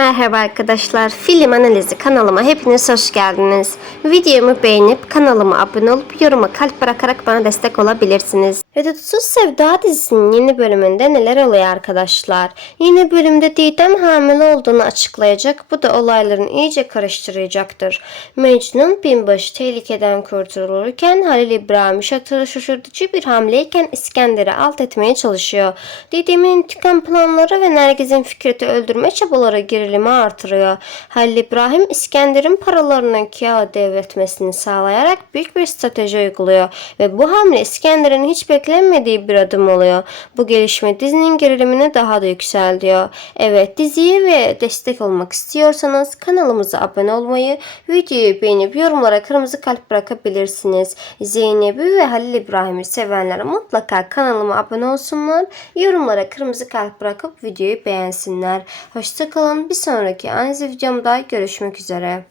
Merhaba arkadaşlar, film analizi kanalıma hepiniz hoş geldiniz. Videomu beğenip kanalıma abone olup yoruma kalp bırakarak bana destek olabilirsiniz. Hudutsuz Sevda dizisinin yeni bölümünde neler oluyor arkadaşlar? Yeni bölümde Didem hamile olduğunu açıklayacak, bu da olayların iyice karıştıracaktır. Mecnun binbaşı tehlikeden kurtulurken Halil İbrahim şatırı şaşırtıcı bir hamleyken İskender'i alt etmeye çalışıyor. Didem'in intikam planları ve Nergiz'in Fikret'i öldürme çabaları gerilimi artırıyor. Halil İbrahim İskender'in paralarını kağıda devretmesini sağlayarak büyük bir strateji uyguluyor ve bu hamle İskender'in hiç beklenmediği bir adım oluyor. Bu gelişme dizinin gerilimini daha da yükseltiyor. Evet diziye ve destek olmak istiyorsanız kanalımıza abone olmayı, videoyu beğenip yorumlara kırmızı kalp bırakabilirsiniz. Zeynep'i ve Halil İbrahim'i sevenler mutlaka kanalıma abone olsunlar. Yorumlara kırmızı kalp bırakıp videoyu beğensinler. Hoşçakalın. Bir sonraki analiz videomda görüşmek üzere.